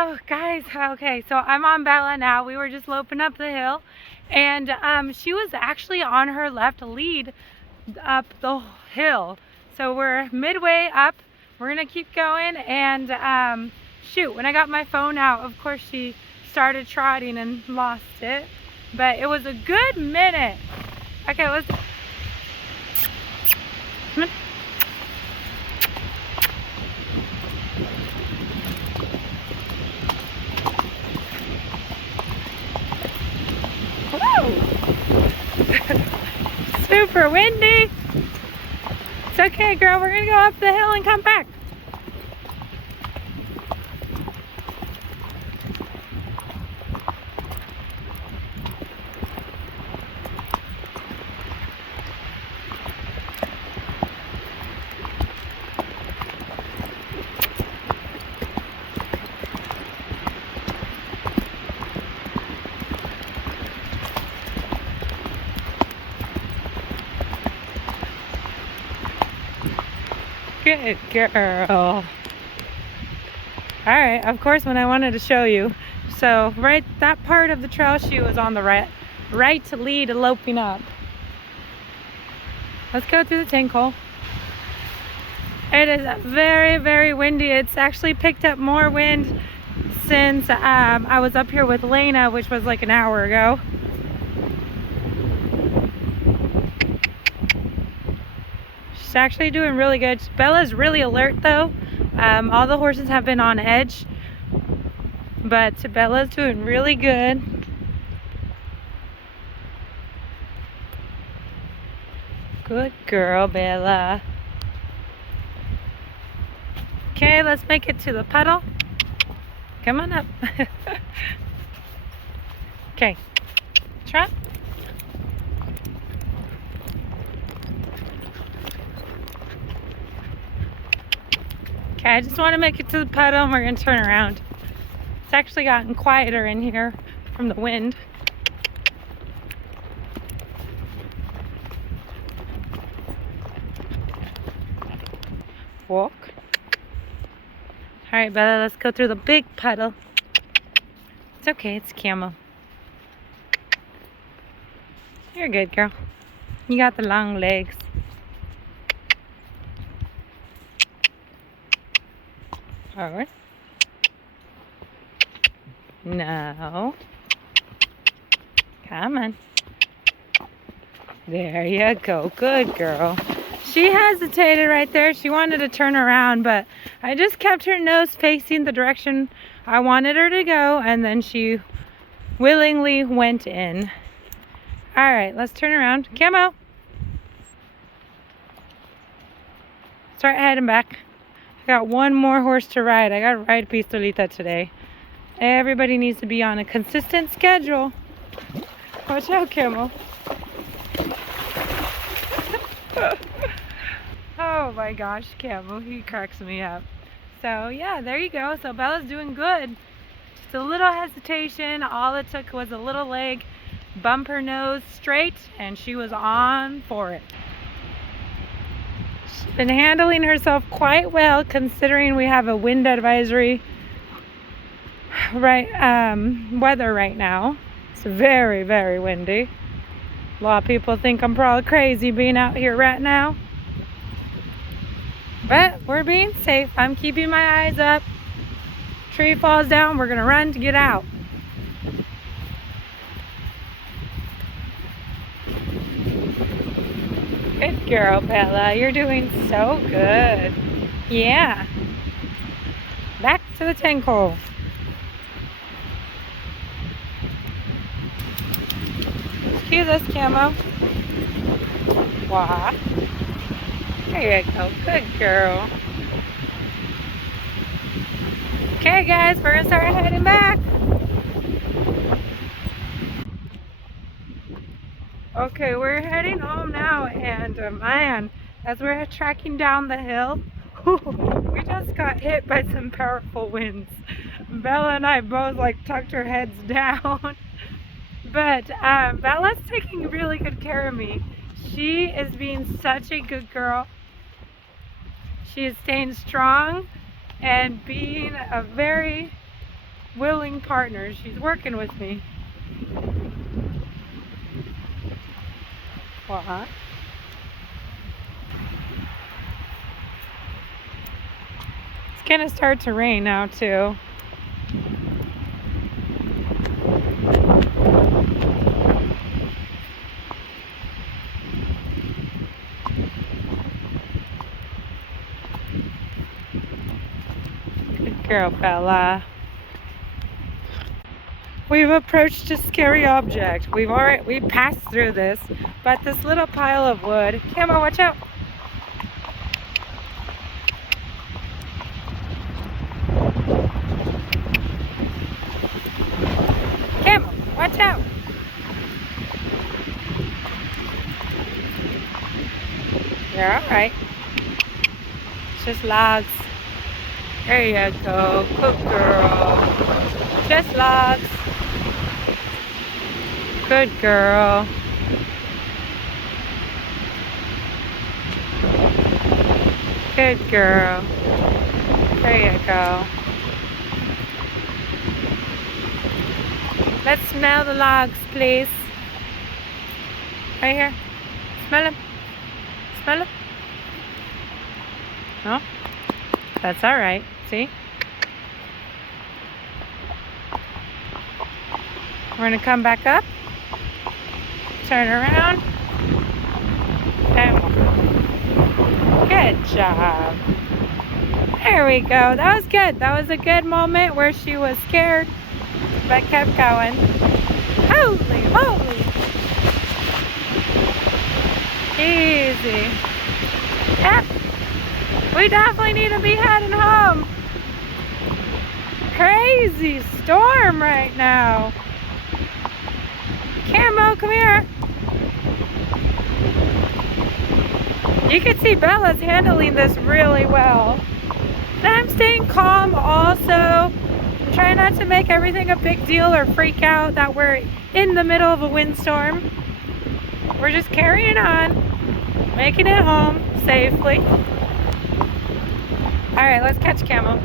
Oh, guys, okay, so I'm on Bella now. We were just loping up the hill, and she was actually on her left lead up the hill. So we're midway up. We're gonna keep going, and shoot, when I got my phone out, of course she started trotting and lost it. But it was a good minute. Okay, let's come on. Super windy. It's okay, girl. We're gonna go up the hill and come back. Good girl. Alright, of course, when I wanted to show you. So, right, that part of the trail she was on the right lead loping up. Let's go through the tank hole. It is very, very windy. It's actually picked up more wind since I was up here with Lena, which was like an hour ago. She's actually doing really good. Bella's really alert though. All the horses have been on edge, but Bella's doing really good. Good girl, Bella. Okay, let's make it to the puddle. Come on up. Okay, trot. Okay, I just want to make it to the puddle and we're going to turn around. It's actually gotten quieter in here from the wind. Walk. Alright, Bella, let's go through the big puddle. It's okay, it's camel. You're a good girl. You got the long legs. Forward. No. Come on. There you go. Good girl. She hesitated right there. She wanted to turn around, but I just kept her nose facing the direction I wanted her to go, and then she willingly went in. All right, let's turn around. Camo. Start heading back. I got one more horse to ride. I got to ride Pistolita today. Everybody needs to be on a consistent schedule. Watch out, Camo. Oh my gosh, Camo, he cracks me up. So yeah, there you go. So Bella's doing good. Just a little hesitation. All it took was a little leg, bump her nose straight, and she was on for it. She's been handling herself quite well considering we have a wind advisory weather right now. It's very, very windy. A lot of people think I'm probably crazy being out here right now. But we're being safe. I'm keeping my eyes up. Tree falls down, we're gonna run to get out. Good girl, Bella. You're doing so good. Yeah. Back to the tank hole. Excuse us, Camo. Walk. There you go. Good girl. Okay, guys, we're gonna start heading back. Okay, we're heading home now, and man, as we're tracking down the hill, we just got hit by some powerful winds. Bella and I both like tucked our heads down. But Bella's taking really good care of me. She is being such a good girl. She is staying strong and being a very willing partner. She's working with me. What? It's gonna start to rain now too. Good girl, Bella. We've approached a scary object. We passed through this, but this little pile of wood. Camo, watch out! Camo, watch out! You're all right. It's just logs. There you go, good girl. Just logs. Good girl. Good girl. There you go. Let's smell the logs, please. Right here. Smell them. Smell them. No? That's all right. See? We're going to come back up. Turn around. And good job. There we go. That was good. That was a good moment where she was scared, but kept going. Holy moly. Easy. Yep. We definitely need to be heading home. Crazy storm right now. Camo, come here. You can see Bella's handling this really well. And I'm staying calm also. I'm trying not to make everything a big deal or freak out that we're in the middle of a windstorm. We're just carrying on, making it home safely. All right, let's catch Camo.